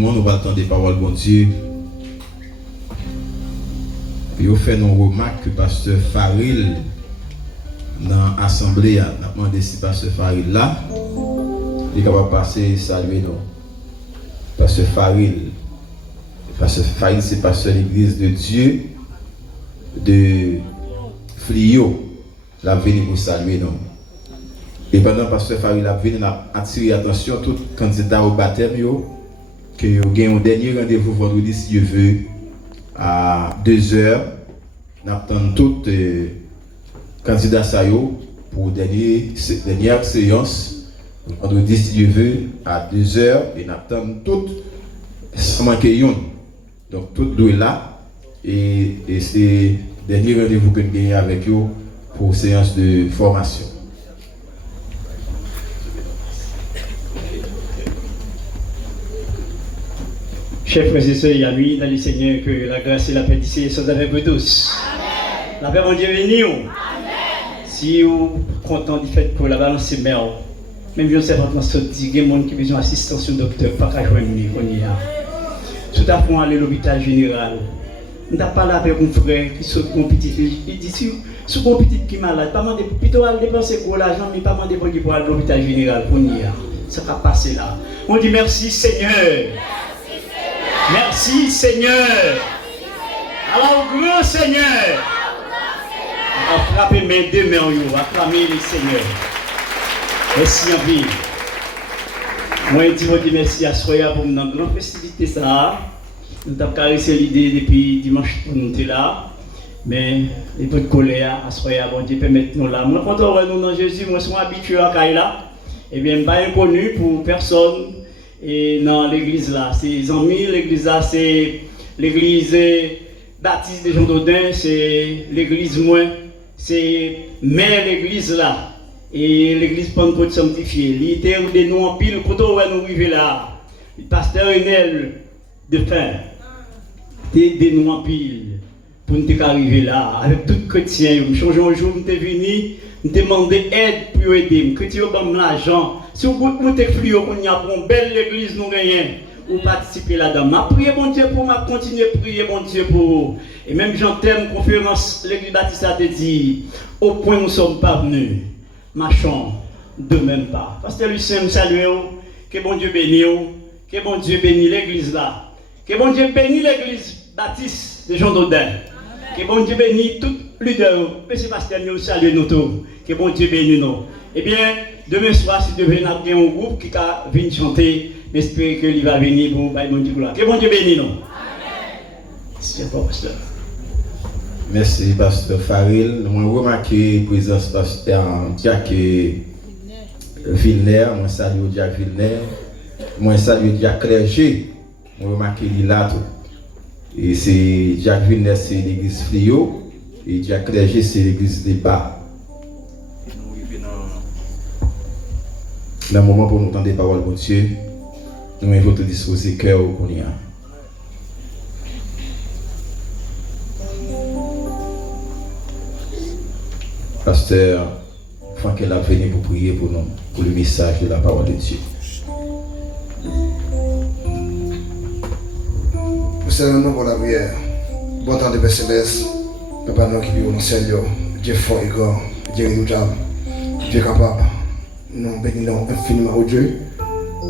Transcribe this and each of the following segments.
Nous va attendre des paroles, bon Dieu. Il fait une remarque que Pasteur Faril, dans l'Assemblée, a demandé si Pasteur Faril là, il est capable de passer saluer nous. Pasteur Faril, c'est pasteur de l'église de Dieu de Flio, la venue pour saluer nous. Et pendant que Pasteur Faril a venu, a attiré l'attention tout candidat au baptême, que vous avez un dernier rendez-vous vendredi, si Dieu veut, à 2h. Nous attendons tous les candidats pour dernière séance, vendredi, si Dieu veut, à 2h. Et nous attendons tous sans manquer une. Donc, tout est là. Et c'est le dernier rendez-vous que nous gagnons avec vous pour séance de formation. Chers frères et sœurs et amis, dans le Seigneur, que la grâce et la paix d'ici soient avec vous tous. Amen. La paix de Dieu béni. Si vous êtes content du fait que la balance c'est mère, même si on ne sait pas comment se dit, il y a des gens qui ont besoin d'assistance au docteur, pas qu'à joindre tout à fait aller à l'hôpital général. On n'a pas là avec un frère qui est un petit, il dit si un petit qui est malade, pas demander plutôt à dépenser gros l'argent, mais pas demander pour aller à l'hôpital général pour nous. Ça va passer là. On dit merci Seigneur. Merci Seigneur. Alors grand Seigneur. On va frapper mes deux mains, on va acclamer le Seigneur. Merci en vie. Moi je dis merci à Soya pour une grande festivité ça. Nous avons caressé l'idée depuis dimanche pour nous là. Mais les peu de colère à Soya, bon Dieu permettre nous là. Moi quand on va nous dans Jésus, moi je suis habitué à Kaila. Eh bien pas inconnu pour personne. Et dans l'église là, c'est amis, l'église là, c'est l'église baptiste de Jean Dodin, c'est l'église moins, c'est mère l'église là, et l'église Pentecôte sanctifiée. Il était des noms en pile, quand on va nous arriver là, le pasteur Enel de fin, des noms en pile, pour nous arriver là, avec tout chrétien. Je change un jour, je suis venu, je demande aide pour aider, que tu as l'argent. Si vous êtes fluo, on y a pour une belle église, nous gagnons, ou participer là-dedans. Je prie mon Dieu pour moi, continuer à prier mon Dieu pour vous. Et même j'entends conférence, l'église baptiste a dit, au point où nous ne sommes pas venus, marchons de même pas. Pasteur Lucien, saluez que bon Dieu bénisse, que bon Dieu bénisse l'église là, que bon Dieu bénisse l'église baptiste de Jean Dodin, que bon Dieu bénisse tout leader, monsieur Pasteur, nous saluons nous tous, que bon Dieu bénisse nous. Eh bien, demain soir, si devait avoir un groupe qui va venir chanter, j'espère qu'il va venir pour mon Dieu gloire. Que bon Dieu bénisse nous. Merci, pasteur. Merci, pasteur Faril. Nous avons remarqué la présence du pasteur Jacques Villeneuve. Moi, salue Jacques Villeneuve. Moi, salue Jacques Clergé. Nous avons remarqué qu'il est là. Et c'est Jacques Villeneuve, c'est l'église Flio. Et Jacques Clergé, c'est l'église des Bas. Dans le moment pour nous entendre des paroles de Dieu, nous invitons à disposer cœur qu'on y a. Pasteur, Franck a venu pour prier pour nous, pour le message de la parole de Dieu. Nous saluons pour la prière. Bon temps de Père Céleste, Papa nous qui vit au ciel, Dieu fort et grand, Dieu redoutable, Dieu capable. Nous bénissons infiniment au Dieu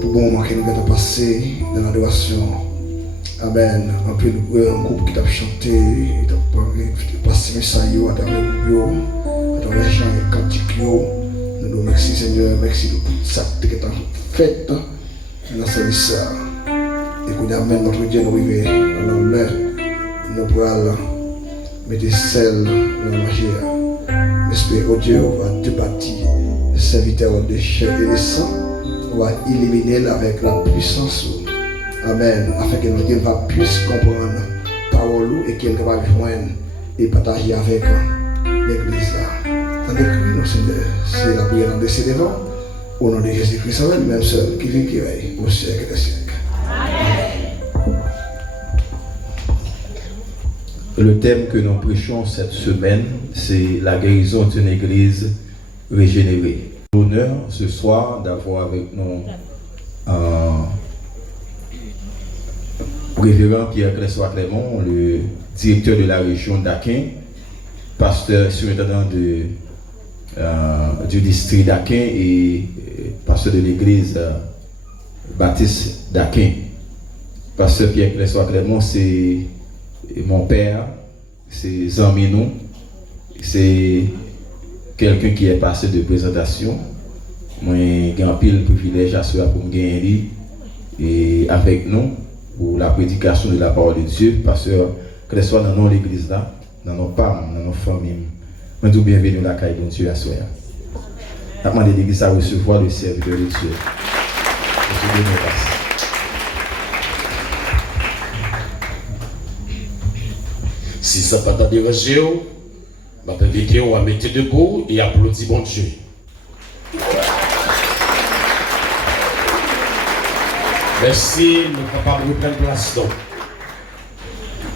pour bon moment que nous avons passé dans l'adoration. Amen. Un peu un groupe qui t'a chanté, qui t'a passé message à travers vous, à travers les gens et cantiques. Nous nous remercions Seigneur, merci de tout ça que tu as fait dans ce service. Et qu'on amène notre Dieu nous arriver dans nos mains, nous pourrons mettre celle dans la magie. J'espère au Dieu, on va te bâtir. Serviteur de chair et de sang, on va éliminer avec la puissance. Amen. Afin que notre Dieu puisse comprendre la parole et qu'elle va joindre et partager avec l'église. Tandis que nous, Seigneur, c'est la prière de ces devants. Au nom de Jésus-Christ, même seul qui vit, qui règne au siècle des siècles. Le thème que nous prêchons cette semaine, c'est la guérison d'une église régénérée. L'honneur ce soir d'avoir avec nous révérend Pierre Cressois-Clermont, le directeur de la région d'Aquin, pasteur surintendant du district d'Aquin et pasteur de l'église baptiste d'Aquin. Pasteur Pierre Cressois-Clermont, c'est mon père, c'est Zamino, c'est quelqu'un qui est passé de présentation. Moi, j'ai un pile privilège à cela pour me gagner et avec nous pour la prédication de la parole de Dieu, pasteur Cressois dans l'église là, dans nos parents, dans nos familles. Nous sommes bienvenus à la caille de Dieu à soi. Je demande l'église à recevoir le serviteur de Dieu. Si ça n'a pas dérangé, je vais t'inviter à mettre debout et applaudir bon Dieu. Merci, nous sommes capables de prendre place.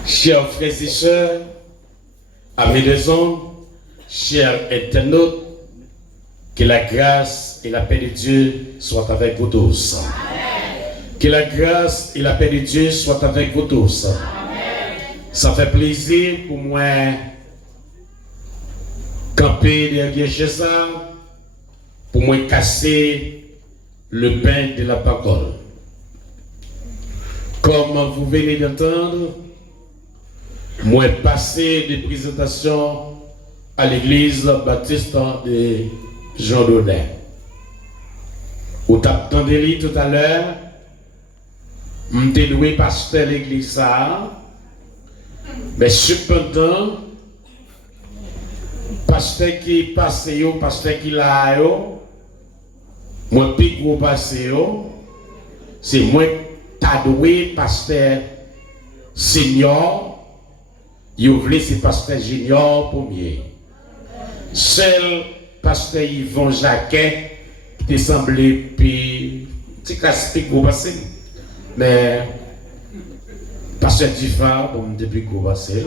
Chers frères et sœurs, amis des hommes, chers internautes, que la grâce et la paix de Dieu soient avec vous tous. Que la grâce et la paix de Dieu soient avec vous tous. Ça fait plaisir pour moi camper derrière Jésus, pour moi casser le pain de la parole. Comme vous venez d'entendre, moi passé des présentations à l'église baptiste de Jean Daudet. Vous t'attendez tout à l'heure, m'étais loué pasteur l'église ça, mais cependant, pasteur qui passe, pasteur qui l'a, moi plus gros passé, c'est moi t'adoué pasteur senior, il voulait c'est pasteur junior premier. Seul pasteur Yvon Jacquet qui te semblé puis petit classe gros passé, mais pasteur Dufar bon depuis gros passé.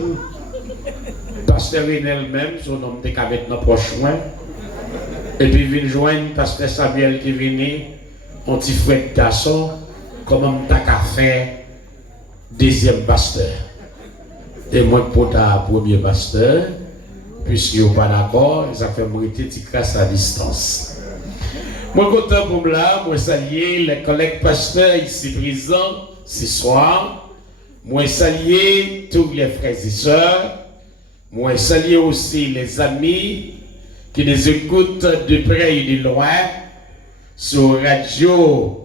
Pasteur Renel même son nom était qu'avec notre proche loin. Et puis vient joindre pasteur Samuel qui venait un petit frère de garçon. Comment t'as qu'à faire deuxième pasteur et moi pour ta premier pasteur puisqu'ils n'ont pas d'accord ils ont fait mériter petit classe à distance. Moi content pour là moi saluer les collègues pasteurs ici présents ce soir, moi saluer tous les frères et sœurs, moi saluer aussi les amis qui nous écoutent de près et de loin sur radio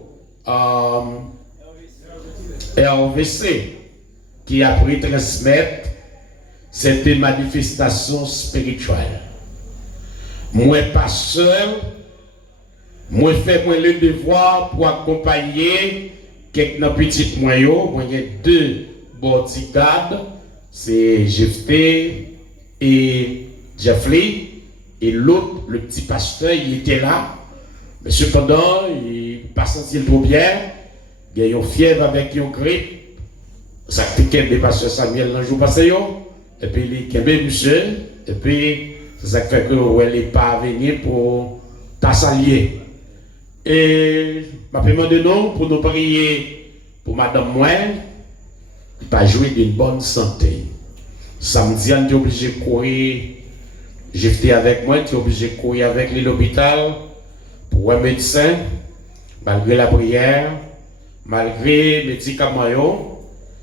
RVC qui a pris transmettre cette manifestation spirituelle. Moi, pasteur, moi, fais moi le devoir pour accompagner quelques petits moyens. Moi, il y a 2 bodyguards, c'est Jephté et Jeffrey, et l'autre, le petit pasteur, il était là. Mais cependant, il ne pas senti trop bien. Il y a une fièvre avec une grippe. Ça fait qu'il y a pasteur Samuel dans le jour passé. Et puis il y a monsieur. Et puis c'est ça qui fait que elle n'est pas venue pour t'assalier. Et je vais demander non pour nous prier pour madame Moine. Pas jouer d'une bonne santé. Samedi, on est obligé de courir. J'étais avec moi, tu es obligé de courir avec l'hôpital pour un médecin, malgré la prière, malgré les médicaments,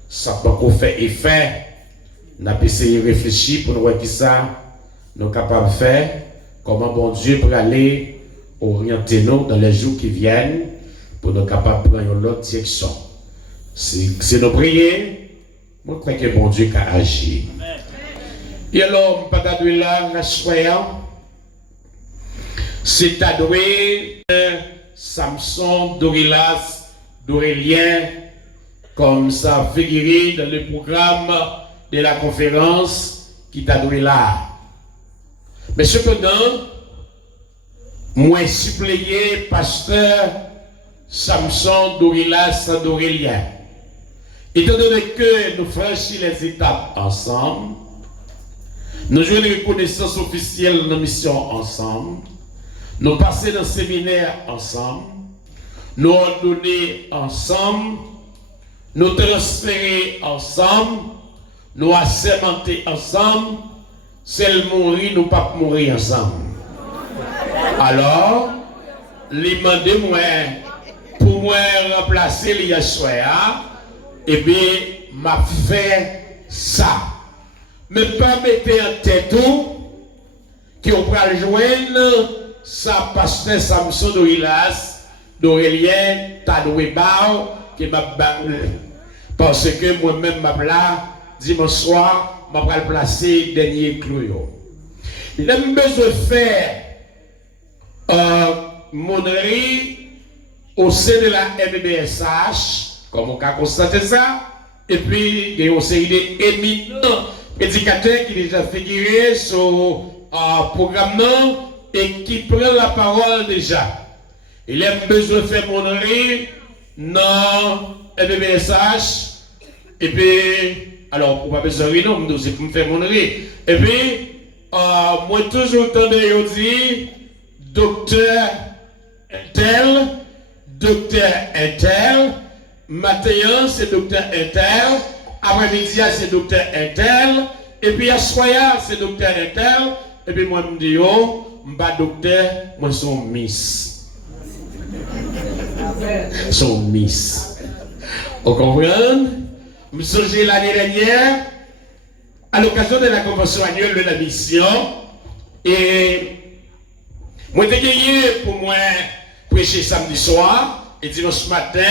ça peut encore faire effet. On a essayé de réfléchir pour nous voir qui ça nous sommes capables de faire, comment bon Dieu peut aller orienter nous dans les jours qui viennent pour nous capables de prendre l'autre direction. C'est nos prières, moi je crois que bon Dieu a agi. Et alors, je ne vais pas là, c'est adoré Samson, Dorilas, Dorélien, comme ça figuré dans le programme de la conférence qui t'a donné là. Mais cependant, moi suppléé pasteur Samson, Dorilas, Dorélien. Étant donné que nous franchissons les étapes ensemble, nous jouons une reconnaissance officielle de nos missions ensemble, nous passons dans le séminaire ensemble, nous ordonnons ensemble, nous transférer ensemble, nous assermenter ensemble, c'est le mourir, nous pas mourir ensemble. Alors, les demander moi pour moi remplacer les Yahshua, et bien, m'a fait ça. Mais pas mettre en tête tout, qui on va joindre ça pasteur Samson Dorilas, d'Aurélien, Tadouébao, qui m'a parce que moi-même m'a là, dimanche soir, m'a pas placer dernier clou. Il a besoin de faire monnerie au sein de la MBSH, comme on a constaté ça, et puis il y a une série d'éminents éducateurs qui déjà figuré sur programme non et qui prennent la parole déjà. Il a besoin de faire monnerie dans MBSH, et puis, alors, pour pas besoin de non, nous c'est pour me faire monnerie. Et puis, moi toujours entendu dire, docteur Intel, matin c'est docteur Intel, après-midi c'est docteur Intel, et puis à soir c'est docteur Intel, et puis moi je me dis, oh, je ne suis pas docteur, moi je suis Miss. Je suis Miss. Vous comprenez? Je suis l'année dernière, à l'occasion de la convention annuelle de la mission, et moi j'ai gagné pour moi prêcher samedi soir, et dimanche matin,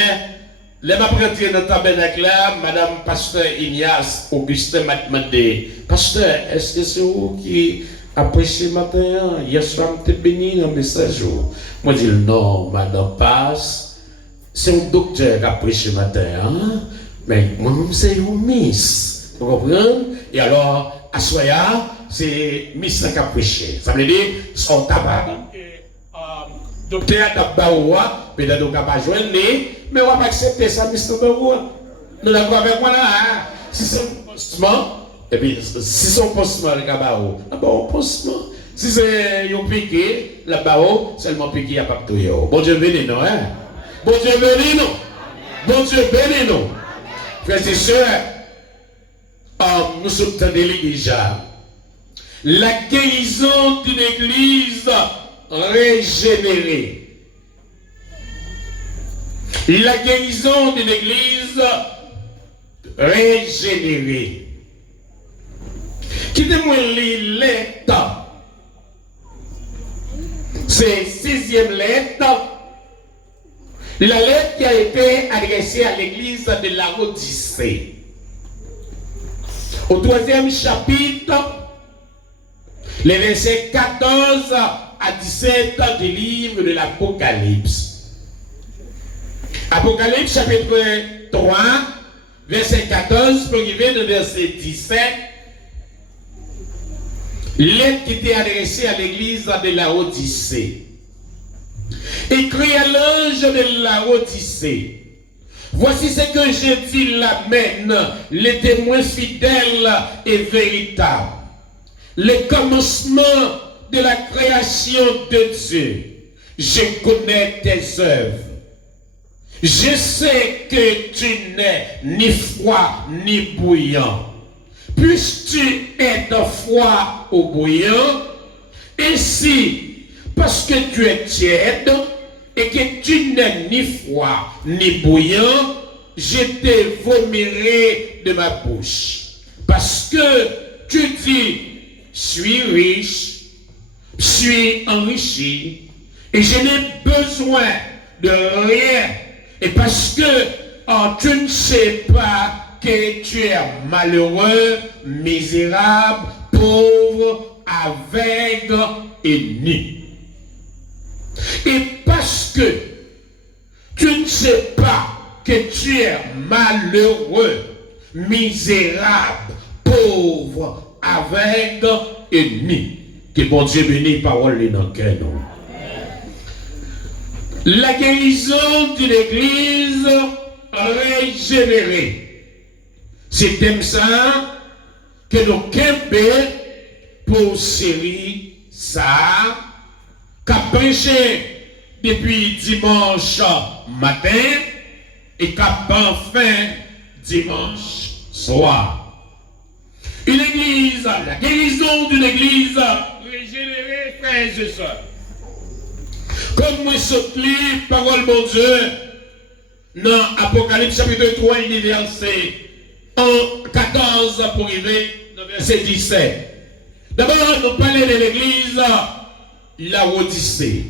les m'a rentré dans le tabernacle là, Madame Pasteur Ignace Augustin m'a demandé, Pasteur, est-ce que c'est vous qui a prêché matin? Hier soir, je t'ai béni dans le message. Moi, je dis non, Madame Passe, c'est un docteur qui a prêché matin. Hein? Mais moi-même, c'est une Miss. Vous comprenez? Et alors, à Soya, c'est Miss qui a prêché. Ça veut dire, son tabac. Docteur Tabaoua, peut-être qu'on n'a pas joindre, mais on va pas accepter ça, Miss Tabaoua. Nous l'avons avec moi là. Si c'est un postement, et puis si c'est un postement, le Kabao, d'abord un postement. Si c'est un piqué, le Bao, seulement piqué, il n'y a pas de tout. Bon Dieu béni, non, hein? Bon Dieu béni, non? Bon Dieu béni, non? Frères et sœurs, nous sommes dans l'église déjà. La guérison d'une église régénérée. La guérison d'une église régénérée. Quittez-moi les lettres. C'est 6e lettre. La lettre qui a été adressée à l'église de la Odyssée. Au 3e chapitre, les versets 14 à 17 du livre de l'Apocalypse. Apocalypse chapitre 3, verset 14, pour arriver au verset 17. Lettre qui était adressée à l'église de la Odyssée. Écrit à l'ange de la Odyssée. Voici ce que je dis l'Amen, les témoins fidèles et véritables. Le commencement de la création de Dieu. Je connais tes œuvres. Je sais que tu n'es ni froid ni bouillant. Puisque tu es de froid ou bouillant, ainsi, parce que tu es tiède et que tu n'es ni froid ni bouillant, je te vomirai de ma bouche. Parce que tu dis, je suis riche, je suis enrichi, et je n'ai besoin de rien. Et parce que tu ne sais pas que tu es malheureux, misérable, pauvre, aveugle et nu. Et parce que tu ne sais pas que tu es malheureux, misérable, pauvre, aveugle et nu. Que bon Dieu bénisse parole dans le cœur. La guérison d'une église régénérée. C'est comme ça que nous campons pour série ça, qu'a prêché depuis dimanche matin et qu'a enfin dimanche soir. Une église, la guérison d'une église régénérée, frères et sœurs. Comme moi, saute livre, parole mon Dieu, dans Apocalypse chapitre 3, il est verset 14 pour arriver dans verset 17. D'abord, nous parlons de l'église, la Odyssée.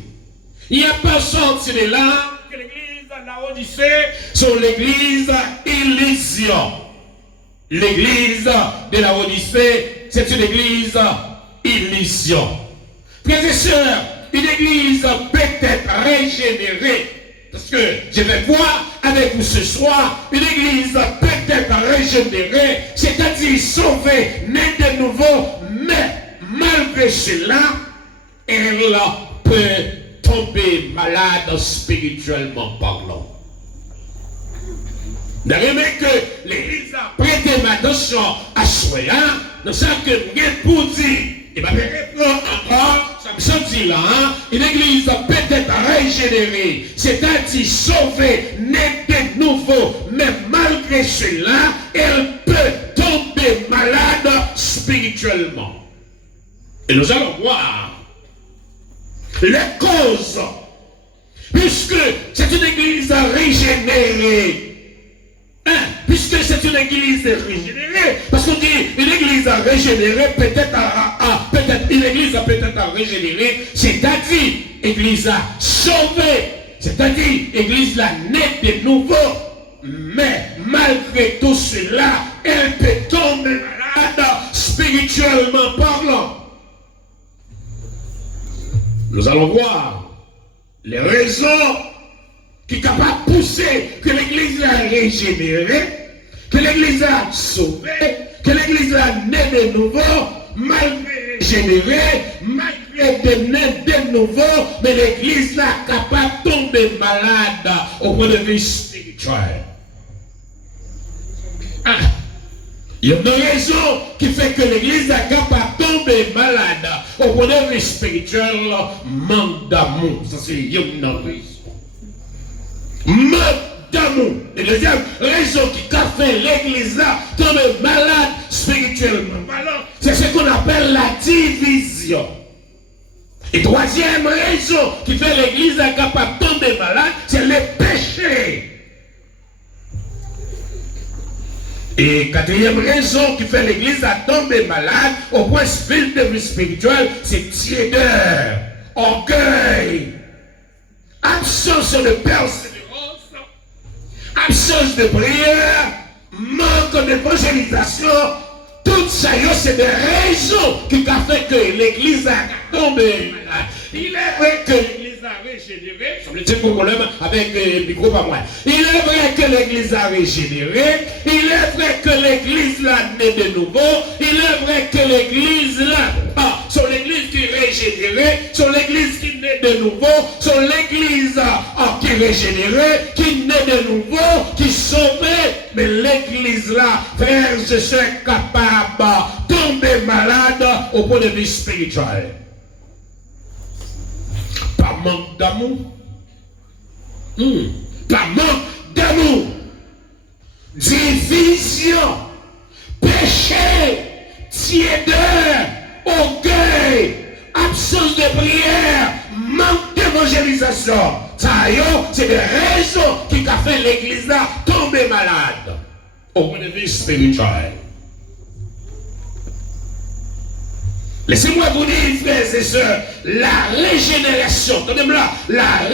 Il n'y a pas sorti de là que l'église, la Odyssée, sur l'église Élysion. L'église de la Odyssée, c'est une église Élysion. Frères et sœurs, une église peut être régénérée. Parce que je vais voir avec vous ce soir, une église peut être régénérée, c'est-à-dire sauvée, née de nouveau, mais malgré cela, elle peut tomber malade spirituellement parlant. D'ailleurs, que l'église a prêté ma attention à soi, dans ce que nous pour dire, et bien, encore, ça me sentit là, une église peut être régénérée, c'est-à-dire sauvée, née de nouveau, mais malgré cela, elle peut tomber malade spirituellement. Et nous allons voir les causes, puisque c'est une église régénérée. Puisque c'est une église régénérée, parce qu'on dit une église régénérée, peut-être une église peut-être régénérée, c'est-à-dire église sauvée, c'est-à-dire église née de nouveau, mais malgré tout cela, elle peut tomber malade spirituellement parlant. Nous allons voir les raisons qui est capable de pousser que l'église a régénérée, que l'église a sauvé, que l'église a né de nouveau, malgré régénérée, malgré de né de nouveau, mais l'église là capable de tomber malade au point de vue spirituel. Il y a une raison qui fait que l'église est capable de tomber malade au point de vue spirituel, manque d'amour. Ça c'est une raison. Manque d'amour. Et la deuxième raison qui a fait l'église là tomber malade spirituellement, c'est ce qu'on appelle la division. Et troisième raison qui fait l'église capable de tomber malade, c'est le péché. Et quatrième raison qui fait l'église à tomber malade au point de vue spirituel, c'est tiédeur, orgueil, absence de persévérance, absence de prière, manque d'évangélisation. Tout ça, c'est des raisons qui ont fait que l'église a tombé malade. Il est vrai que l'église a régénéré, je me dis pour problème avec le micro pas moi. Il est vrai que l'église a régénéré, il est vrai que l'église l'a né de nouveau, il est vrai que l'église là, sur l'église qui est régénérée, sur l'église qui naît de nouveau, sur l'église qui est régénérée, qui naît de nouveau, qui est sauvée, mais l'église là, frère, je suis capable de tomber malade au point de vue spirituel. Par manque d'amour. Par manque d'amour. Division. Péché. Tiédeur. Orgueil. Absence de prière. Manque d'évangélisation. Ça, c'est des raisons qui ont fait l'église là tomber malade au point de vue spirituel. Laissez-moi vous dire, frères et sœurs, la régénération, attendez-moi là, la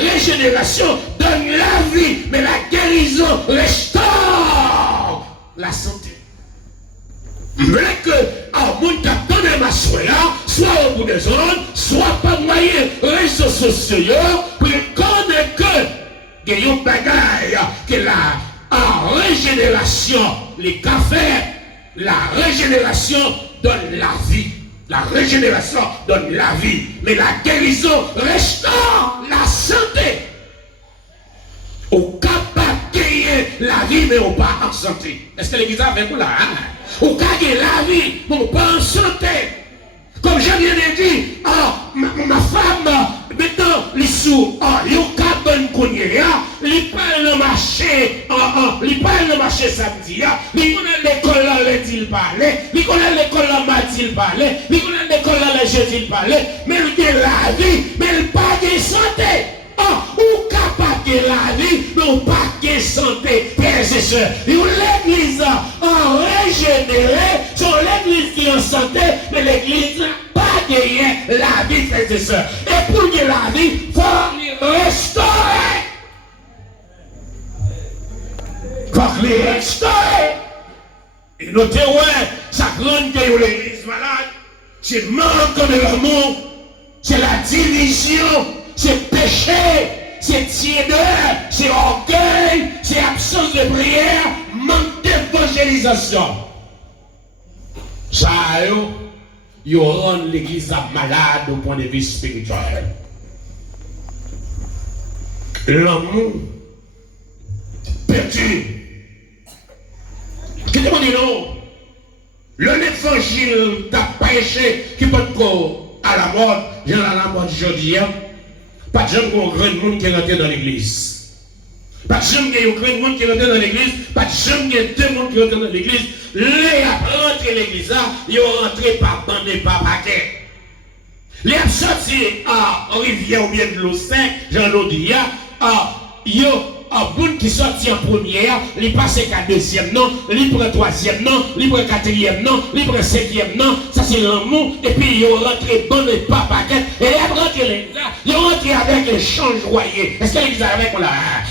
régénération donne la vie, mais la guérison restaure la santé. Mais que, monde qui attendait ma soya, soit au bout des zones, soit pas moyen, réseaux sociaux, pour connaître que, il y a une bagaille, que la régénération, les cafés, la régénération donne la vie. La régénération donne la vie. Mais la guérison restaure la santé. Au capable de gagner la vie, mais on pas en santé. Est-ce que l'église a avec vous là? Au cas de la vie, mais on pas en santé. Comme je viens de dire, ma femme, maintenant, les sous, il est capable bonne connaît, il parle le marché, il parle le marché samedi, il connaît l'école là, lundi il parlait, il connaît l'école là, mardi il parlait, il connaît l'école là, le jeudi il parlait, mais il a la vie, mais il pas de santé. Ou capable de la vie, mais ou pas de santé, frères et sœurs. L'église régénérée, c'est l'église qui est en santé, mais l'église n'a pas gagné la vie, frères et sœurs. Et pour gagner la vie, il faut restaurer. Il faut les restaurer. Et notez, ouais, ça grande que l'église malade, c'est manque de l'amour, c'est la division. C'est péché, c'est tiédeur, c'est orgueil, c'est absence de prière, manque d'évangélisation. Ça, ils rendent l'église malade au point de vue spirituel. L'amour perdu. Qu'est-ce qu'on dit non? L'évangile t'a péché qui peut être à la mode, j'ai la mode aujourd'hui. Pas de gens qui ont grand monde qui est rentré dans l'église. Pas de gens qui ont grand monde qui est rentré dans l'église. Pas de gens qui ont deux monde qui sont rentrés dans l'église. Les rentrés l'église, ils ont rentré par bande et par paquet. Les ont sorti à rivière ou bien de l'eau 5, Jean-Claude Dia, ils ont un monde qui sortit en première, il passe qu'à deuxième nom, il prend troisième nom, il prend quatrième nom, il prend cinquième nom, ça c'est l'amour, et puis ils ont rentré bon et pas paquet, et ils ont rentré là, ils ont rentré avec les champs joyeux. Est-ce que l'église avec on là?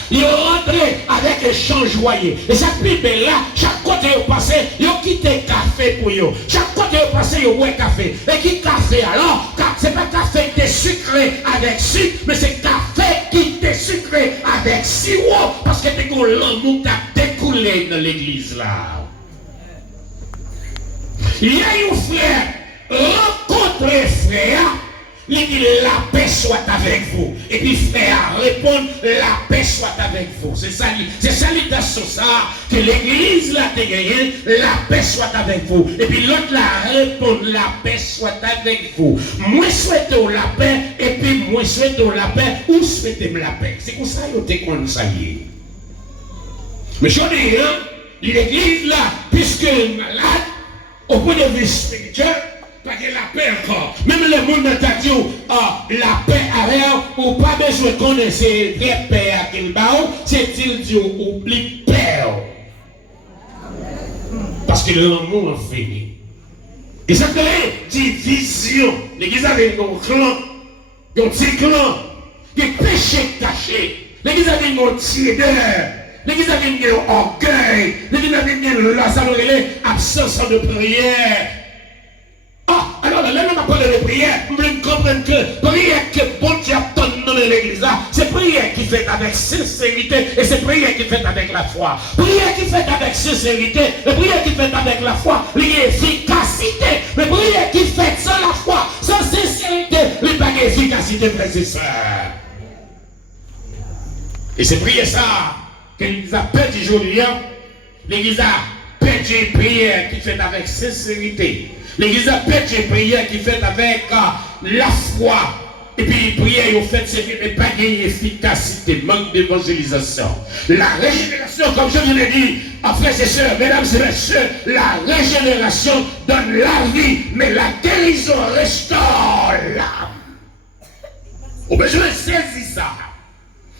Ils ont rentré avec les champs joyeux. Et chaque Bible là, chaque côté ils passé, ils ont quitté café pour eux. Chaque côté ils passé, ils ont ouais café. Et qui café alors? C'est pas café qui est sucré avec sucre, mais c'est café qui est sucré avec sirop. Parce que t'es l'amour qui a découlé dans l'église là. Il y a un frère, rencontrez frère, il dit la paix soit avec vous. Et puis frère répond la paix soit avec vous. C'est salutation ça que l'église là te gagne, la paix soit avec vous. Et puis l'autre là répond la paix soit avec vous. Moi souhaite la paix et puis moi souhaite la paix ou souhaitez la paix. C'est comme ça que tu connais ça. Mais je dis, l'église là, puisque malade, au point de vue spirituel, pas que la paix encore. Même le monde t'a dit, la paix arrière, ou pas besoin de connaître ces vraies paix à quel bas, c'est-il dit, oublie paix. Parce que l'amour en finit. Et ça crée division. L'église avait un clan, un petit clan, des péchés cachés. L'église avait un tiédeur. L'église avait un orgueil. L'église avait une absence de prière. Alors là, même à parler de prière, vous voulez comprendre que prière que bon Dieu attend dans l'église, c'est prière qui fait avec sincérité et c'est prière qui fait avec la foi. Prière qui fait avec sincérité et prière qui fait avec la foi, l'efficacité. Mais prière qui fait sans la foi, sans sincérité, il n'y a pas d'efficacité, frères et sœurs. Et c'est prière ça que l'église a perdu aujourd'hui. L'église a perdu une prière qui fait avec sincérité. L'église a perdu une prière qui fait avec la foi. Et puis les prières ont fait ce qui n'est pas d'efficacité, manque d'évangélisation. La régénération, comme je viens de dire, frères et sœurs, mesdames et messieurs, la régénération donne la vie, mais la guérison restaure l'âme. Au besoin de saisir ça.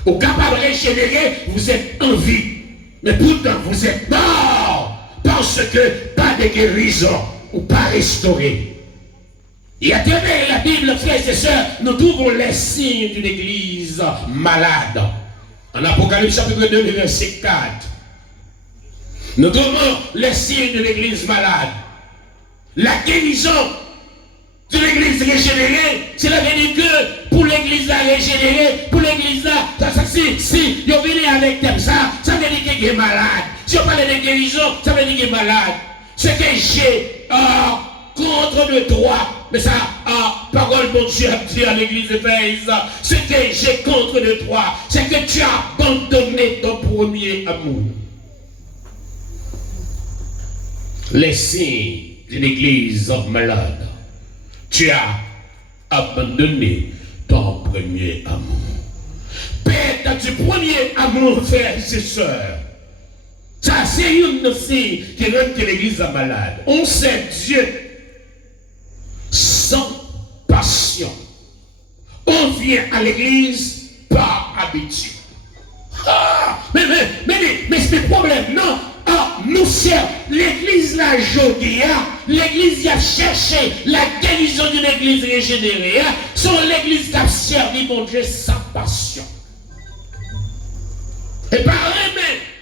Au capable de régénérer, vous êtes en vie. Mais pourtant, vous êtes mort. Parce que pas de guérison ou pas restauré. Et à travers la Bible, frères et sœurs, nous trouvons les signes d'une église malade. En Apocalypse chapitre 2, verset 4. Nous trouvons les signes d'une église malade. La guérison d'une église régénérée, c'est la vérité que pour l'église régénérée, pour l'église si vous venez avec ça, ça veut dire qu'il est malade. Si on parle de guérison, ça veut dire qu'il est malade. Ce que j'ai contre de toi, mais ça, parole de Dieu a dit à l'église de Fès, ce que j'ai contre de toi, c'est que tu as abandonné ton premier amour. Les signes d'une église malade. Tu as abandonné ton premier amour. perte du premier amour, frères et sœurs. Ça, c'est une fille qui rend que l'église est malade. On sait Dieu sans passion. On vient à l'église par habitude. Ah, mais c'est le problème, non? Ah, nous sommes l'église la Jodia, l'église qui a cherché la guérison d'une église régénérée, sont l'église qui a servi mon Dieu sans passion. Et par même,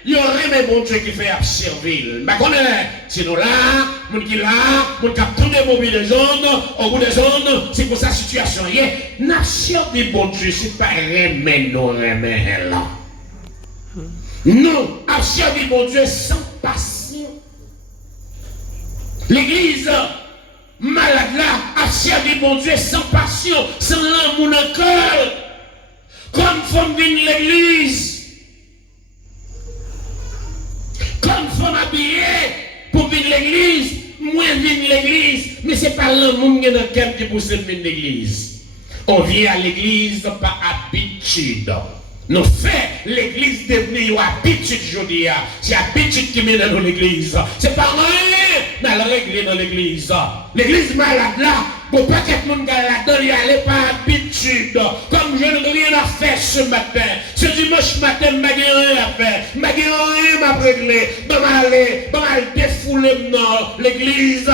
il y aurait même mon Dieu qui fait servir. Mais qu'on est, sinon là, mon qui là, mon qui a tourné au bout des zones, au bout des zones, c'est pour sa situation. N'a servi mon Dieu, c'est pas remet, non, remet là. Non, a servi mon Dieu sans passion. L'église malade là a servi mon Dieu sans passion, sans l'amour dans le cœur. Comme femme vient l'église, comme femme habillée pour venir l'église, moi viens l'église, mais c'est pas l'amour dans le cœur qui pousse venir l'église. On vient à l'église par habitude. Nous faisons l'église devenue une habitude aujourd'hui. C'est l'habitude qui mène dans l'église. C'est pas rien dans la règle dans l'église. L'église malade là, pour pas que tout le monde là-dedans, il n'y a pas habitude. Comme je n'ai rien à faire ce matin. Ce dimanche matin, je n'ai rien à faire. Je n'ai rien à régler. Je vais aller défouler dans l'église.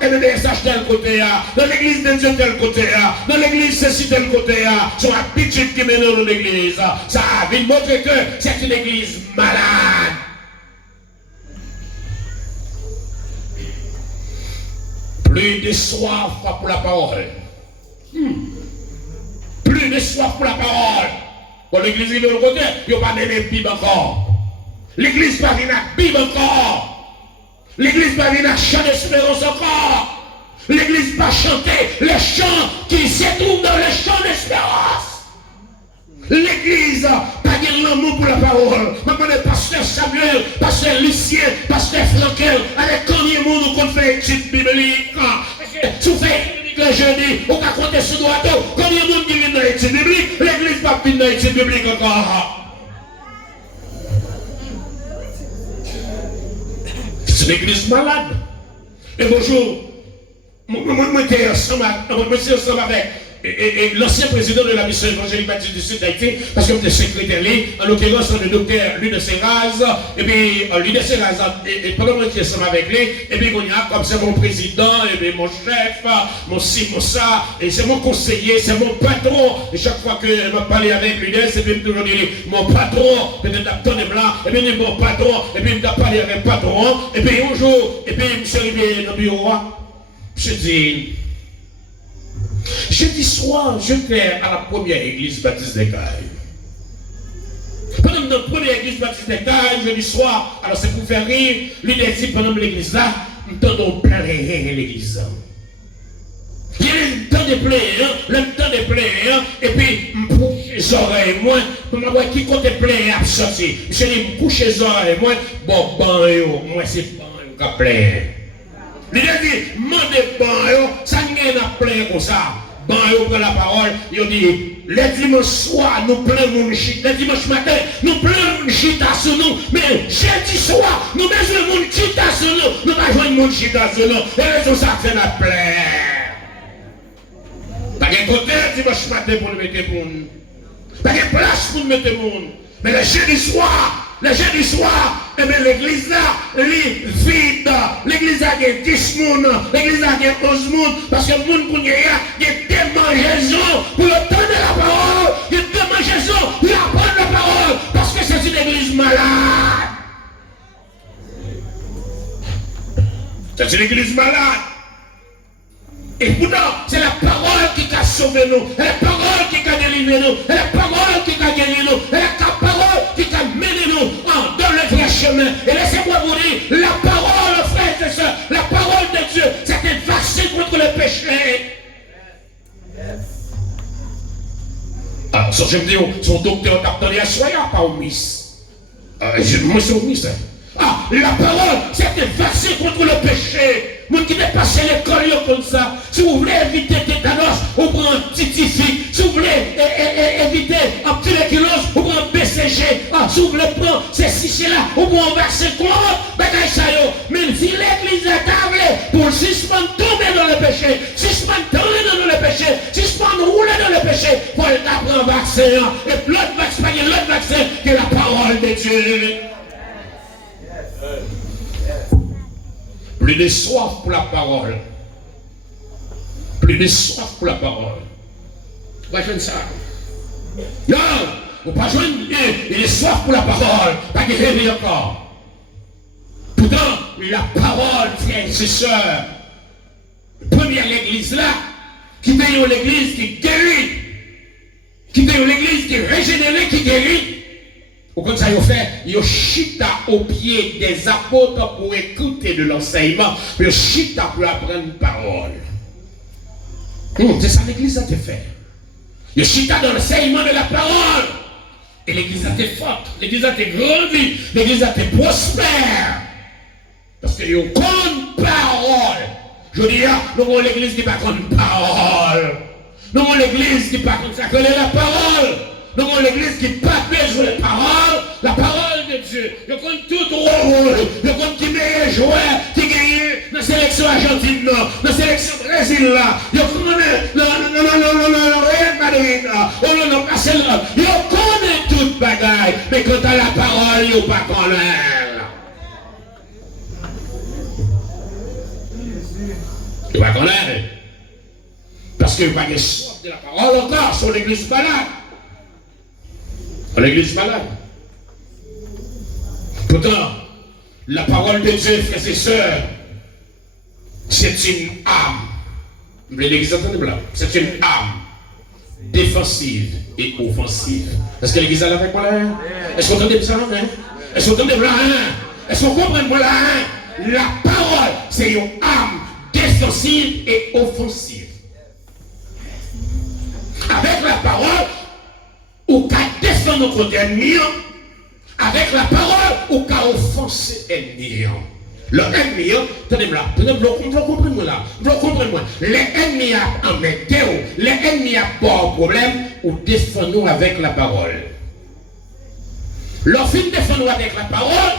MDSH tel côté. Dans l'église de Dieu tel côté. Dans l'église ceci tel côté. C'est une habitude qui mène dans l'église. Ça a montré que c'est une église malade. Plus de soif pour la parole. Plus de soif pour la parole. Bon, l'église de l'autre côté, il n'y a pas de Bible encore. L'église pas vient à Bible encore. L'église pas vient à chant d'espérance encore. L'église pas chanter les chants qui se trouvent dans les chants d'espérance. L'église pas de l'amour pour la parole. Maintenant, le pasteur Samuel, pasteur Lucien, pasteur Frankel, avec combien de monde qu'on fait étude biblique. Si vous faites le jeudi, on va compter sur droit. Combien de monde qui vient dans l'étude biblique? L'église pas vient dans l'étude biblique encore. C'est une église malade. Et bonjour, moi j'étais ensemble avec l'ancien président de la mission évangélique baptiste du Sud d'Haïti, parce que j'étais secrétaire, en l'occurrence le docteur Lude Serraz, et puis Lude Serraz, et pendant que j'étais ensemble avec lui, et puis on y a comme c'est mon président, et puis mon chef, mon ci, mon ça, et c'est mon conseiller, c'est mon patron, et chaque fois que je parle avec Lude, c'est puis toujours dire mon patron, peut-être Tony Blanc, et puis mon patron, et puis je parle avec le patron, et puis un jour, et puis je suis arrivé dans le bureau, je dis, jeudi soir, j'étais à la première église baptiste des Cailles. Pendant notre première église baptiste des Cailles, jeudi soir, alors c'est pour faire rire, lui dit pendant l'église là, nous t'entendons plein de l'église. Il y a le temps de plaies, et puis, je couche les oreilles, moi, pour m'avoir qui compte plaies à sortir. Je dis, je couche les oreilles, moi, bon, moi, c'est bon, qui plaît. Il a dit, mandez bon, ça n'est pas plein comme ça. Bon, pour la parole, il dit, le dimanche soir, nous prenons mon chita. Le dimanche matin, nous prenons mon chita sur nous. Mais jeudi soir, nous mettons mon chita sur nous. Nous pas mon chita sur nous. Et raison ça fait la plaie. Pas de côté dimanche matin pour nous mettre monde. Pas de place pour nous mettre monde. Mais le jeudi soir, eh bien l'église là, elle est vide. L'église a 10 monde, l'église a 11 monde, parce que le monde qu'on y a tellement raison pour le temps de la parole, il y a tellement raison pour apprendre la parole, parce que c'est une église malade. C'est une église malade. Et pourtant, c'est la parole qui a sauvé nous, c'est la parole qui a délivré nous, c'est la parole qui a guéri nous, c'est la parole qui a mené nous dans le vrai chemin. Et laissez-moi vous dire, la parole, frères et sœurs, la parole de Dieu, c'est un vaccin contre le péché. Alors, ça, je me dis, son docteur t'a donné à soya, pas au miss. Moi, c'est au miss. Ah, la parole, c'est un vaccin contre le péché. Moi qui n'ai passé l'école comme ça, si vous voulez éviter tétanos, vous prenez un petit tifique. Si vous voulez éviter un petit équilose, vous prenez un BCG. Si vous voulez prendre ces six-là, vous prenez un vaccin contre bagaille ça yo. Mais si l'église est tablée pour suspendre tomber dans le péché, suspendre tomber dans le péché, suspendre rouler dans le péché, pour prendre un vaccin. Et l'autre vaccin, pas l'autre vaccin, que la parole de Dieu. Plus de soif pour la parole. Plus de soif pour la parole. Vous voyez ça? Non, vous ne pouvez pas joindre, il est soif pour la parole. Pas de réveil encore. Pourtant, la parole, frères et sœurs, première l'église là, qui est l'église qui guérit, qui est l'église qui est régénérée, qui guérit. Ou comme ça, ils fait, ils chita au pied des apôtres pour écouter de l'enseignement, ils chita pour apprendre une parole. C'est ça l'église a été fait. Ils chita dans l'enseignement de la parole. Et l'église a été forte, l'église a été grandie, l'église a été prospère. Parce qu'il y a une parole. Je dis, nous avons l'église qui n'a pas une parole. Nous avons l'église qui n'a pas consacré la parole. Nous avons l'église qui n'a pas besoin de la parole de Dieu. Nous avons tout rôle. Nous avons qui meilleur joueur qui gagne dans la sélection argentine, dans la sélection Brésil. Nous avons le Real Madrid. Nous avons passé là. Nous connaissons toute bagaille. Mais quant à la parole, nous ne pas connaître. Nous ne pas connaître. Parce que nous n'avons pas soif de la parole encore sur l'église malade. L'église malade. Pourtant, la parole de Dieu, frères et sœurs, c'est une âme. L'église entendez là. C'est une âme défensive et offensive. Est-ce que l'église est avec moi là? Est-ce que vous entendez ça là? Est-ce que vous entendez là? Est-ce que vous comprenez moi là? La parole, c'est une âme défensive et offensive. Avec la parole, ou qu'à défendre notre ennemi, avec la parole, ou qu'à offenser l'ennemi. L'ennemi, tenez-moi là, vous comprenez là, vous comprenez moi. L'ennemi a en météo, l'ennemi a pas de problème, ou défendons avec la parole. Lorsqu'on défend avec la parole,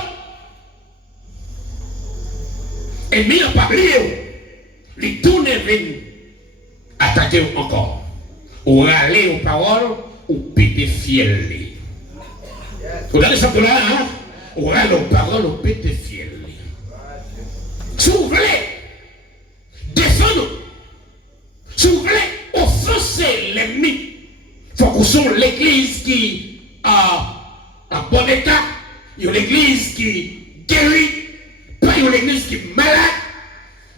l'ennemi n'a pas oublié, il tourne et vient attaquer encore. Ou râler aux paroles, ou péter fiel. Vous regardez ça de là, hein? Ou râler aux paroles, ou péter fiel. Si vous voulez défendre, si vous voulez offenser l'ennemi, il faut que vous soyez l'église qui a un bon état, il y a l'église qui guérit, pas il y a l'église qui est malade.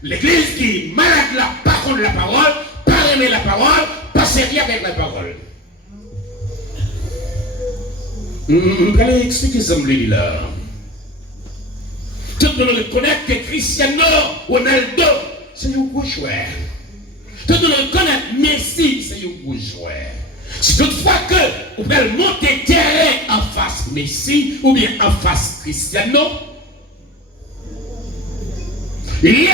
L'église qui est malade là, pas contre la parole, pas aimer la parole, pas sérieux avec la parole. Je vais expliquer ça là. Tout le monde connaît que Cristiano Ronaldo, c'est un gros joueur. Tout le monde connaît Messi, c'est un gros joueur. Si toutefois que vous pouvez monter terrain en face Messi ou bien en face Cristiano, il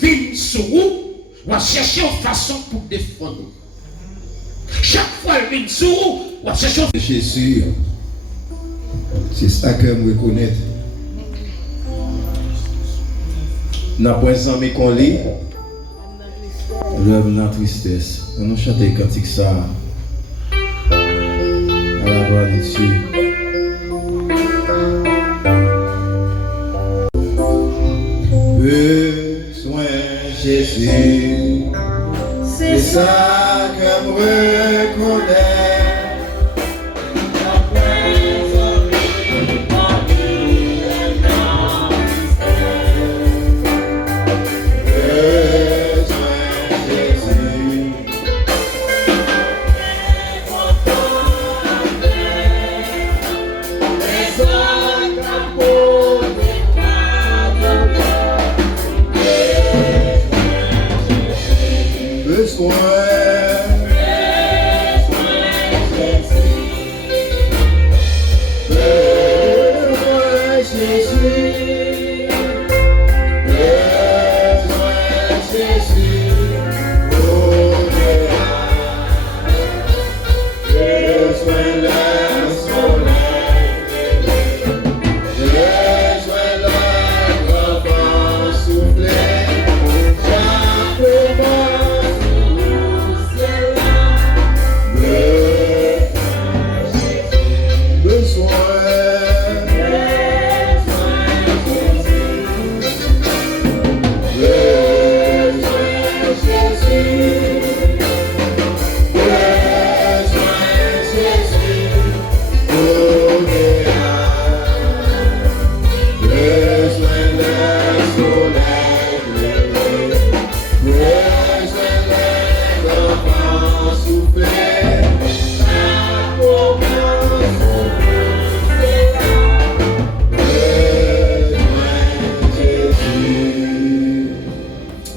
vient sur vous, on va chercher une façon pour défendre. Chaque fois qu'il vient sur vous, on va chercher une façon. Jésus, c'est ça que je reconnais. Dans le point de qu'on lit, l'homme dans la tristesse. On a chanté le cantique ça. À la gloire de Dieu. Besoin Jésus, c'est ça que je reconnais.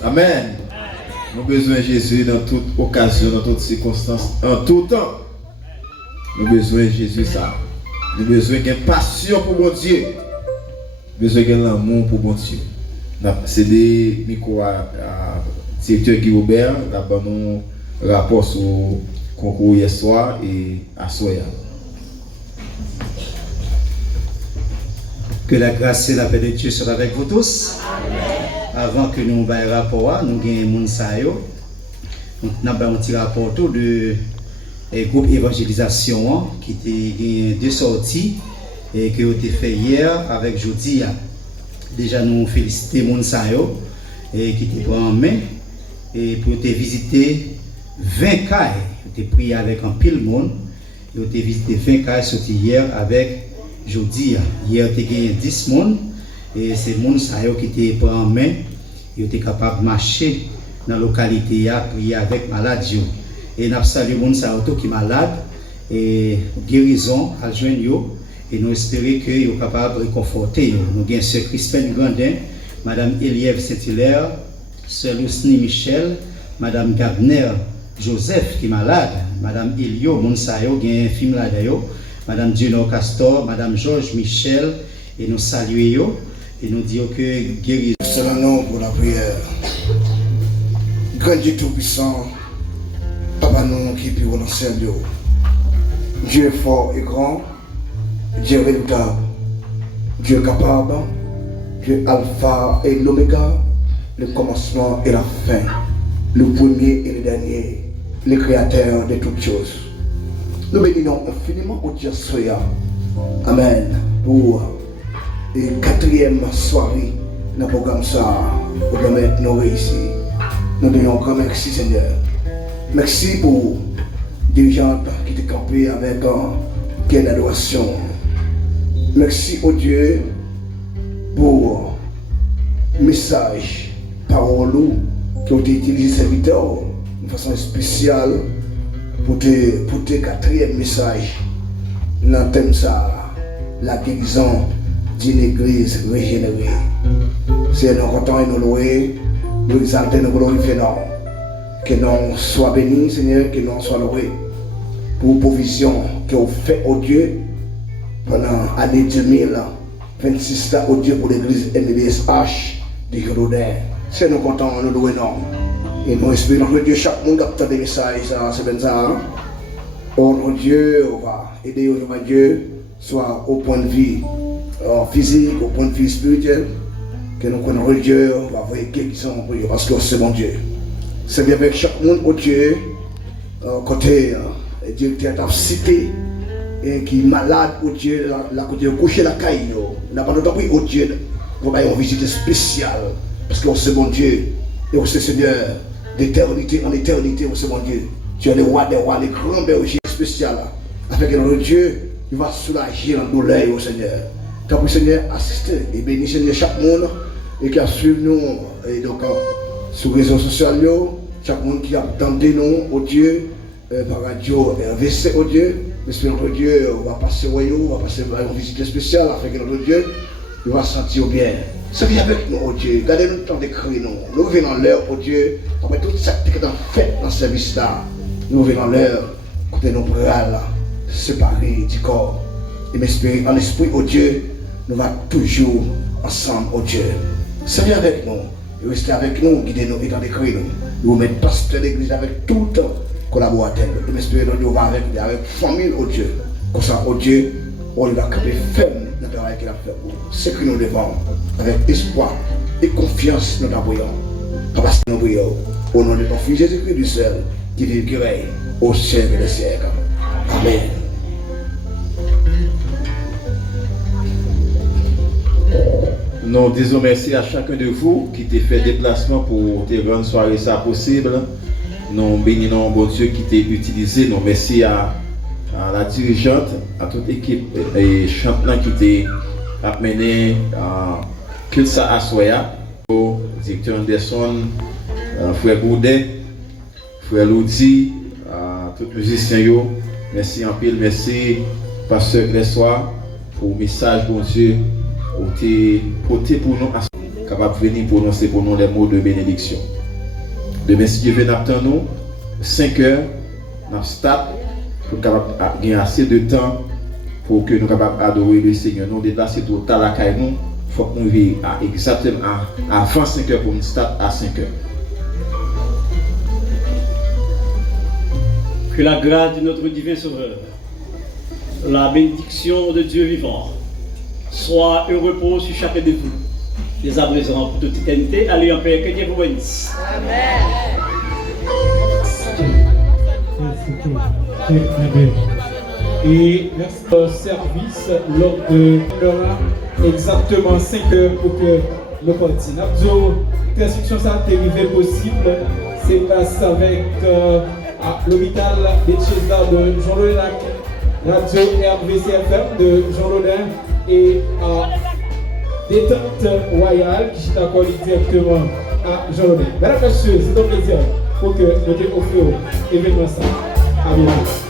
Amen. Nous avons besoin de Jésus dans toute occasion, dans toutes circonstances, en tout temps. Nous avons besoin de Jésus ça. Nous avons besoin de passion pour mon Dieu. Nous avons besoin de l'amour pour mon Dieu. C'est des micros à directeur Guy Robert, d'abord nous rapport sur le concours hier soir et à Soya. Que la grâce et la paix de Dieu soient avec vous tous. Avant que nous ayons un rapport, nous avons un Mounsayo. Nous avons un petit rapport de groupe évangélisation qui a deux sorties et qui ont été fait hier avec Jodi. Déjà nous félicitons Mounsayo et qui était en main et pour te visiter 20 cailles. Nous avons prié avec un pile monde et nous avons visité 20 cailles sorti hier avec Jodi. Hier nous avons 10 monde. Et c'est moun sa yo qui était en main, ils étaient capables de marcher dans la localité à prier avec malade yo. Et nous saluons moun sa yo qui malade et guérison à joindre yo et nous espérons que yo capable de réconforter yo. Nous avons sœur Crispin Grandin, madame Eliève Saint-Hilaire, sœur Lucini Michel, madame Gardner Joseph qui est malade, madame Elio moun sa yo gen film là yo, madame Juno Castor, madame Georges Michel et nous saluons yo. Et nous disons que guérison. C'est le nom pour la prière. Grand Dieu Tout-Puissant, Papa nous qui est dans le ciel. Dieu est fort et grand, Dieu est redoutable, Dieu est capable, Dieu est Alpha et l'Oméga, le commencement et la fin, le premier et le dernier, le créateur de toutes choses. Nous bénissons infiniment au Dieu Soya. Amen. Pour et quatrième soirée dans le programme ça, pour permettre nous réussir. Nous donnons encore merci Seigneur. Merci pour les dirigeantes qui étaient campées avec quelle adoration. Merci au Dieu pour le message, parole qui ont été utilisés serviteurs de façon spéciale pour tes quatrième message dans le thème ça, la guérison d'une église régénérée. C'est nous contents et nous louer, nous exalter, nous glorifier, que nous soyons bénis, Seigneur, que nous soyons loués pour provision que vous faites au Dieu pendant l'année 2026 là, au Dieu pour l'église MBSH de Rodin. C'est nous contents, nous louer, et nous espérons que Dieu, chaque monde a des messages, c'est bien ça. Oh notre Dieu, on va aider Dieu, soit au point de vue physique, au point de vue spirituel, que nous connaissons Dieu, on va voir qui sont pour Dieu, parce que c'est bon Dieu. C'est bien avec chaque monde au Dieu, côté directeur de la cité, et qui est malade au Dieu, là côté coucher la caille, n'a pas d'autre au Dieu, on va une visite spéciale, parce que c'est bon Dieu, et c'est Seigneur, d'éternité en éternité, c'est bon Dieu. Tu es le roi des rois, le grand berger spécial, afin que notre Dieu, il va soulager la douleur au Seigneur. Tant que Seigneur assiste et bénit Seigneur chaque monde et qui a suivi nous et donc sur les réseaux sociaux, chaque monde qui a tenté nous au Dieu par radio RVC au Dieu, j'espère que notre Dieu va passer au royaume, va passer une visite spéciale afin que notre Dieu il va se sentir bien. C'est bien avec nous au Dieu, gardez-nous le temps d'écrire nous venons l'heure au Dieu, après toute cette qui est en fait dans ce service là, nous venons l'heure, côté nos prières là, séparés du corps. Et m'espérer en esprit au Dieu, nous allons toujours ensemble, oh Dieu. Seigneur avec nous, restez avec nous, guidez-nous et d'écrire nous. Nous mettons pasteur d'église avec tout le temps, collaborateur. Nous espérons que nous va avec famille, oh Dieu. Comme ça, oh Dieu, on va camper ferme dans le travail qu'il a fait. C'est que nous devons, avec espoir et confiance, nous t'envoyons. Parce que nous prions au nom de ton Fils Jésus-Christ du seul, qui vit qui règne au siècle des siècles. Amen. Nous disons merci à chacun de vous qui t'a fait déplacement pour te rendre soirée ça possible. Nous bénissons bon Dieu qui t'a utilisé. Nous merci à la dirigeante, à toute l'équipe et chantant qui t'a amené que ça à Soya, au directeur Anderson, frère Boudet, frère Lodi, tous les musiciens. Merci en pile, merci pasteur Gressoir pour le message bon Dieu. Ou t'es porté pour nous, capable de venir prononcer pour nous les mots de bénédiction. Demain, si Dieu veut nous, 5 heures, nous start pour gagner assez de temps pour que nous capables d'adorer le Seigneur. Nous déplacer total à caille nous, il faut que nous vivions exactement avant 5 heures pour nous start à 5 heures. Que la grâce de notre divin Sauveur, la bénédiction de Dieu vivant, soit un repos sur chacun de vous, dès à présent pour toute éternité. Allez en paix, que Dieu vous bénisse. Amen. Et merci pour le service lors de l'heure exactement 5 heures pour que le continue. Abdo, l'instruction ça a arrivé possible, c'est grâce avec l'hôpital des Chesa de Jean Lolac, radio RVCFM de Jean Lolac et détente royale qui est accordée directement à Jean Lolac. Mesdames et messieurs, c'est un plaisir pour que nous t'offrions l'événement ça. À bientôt.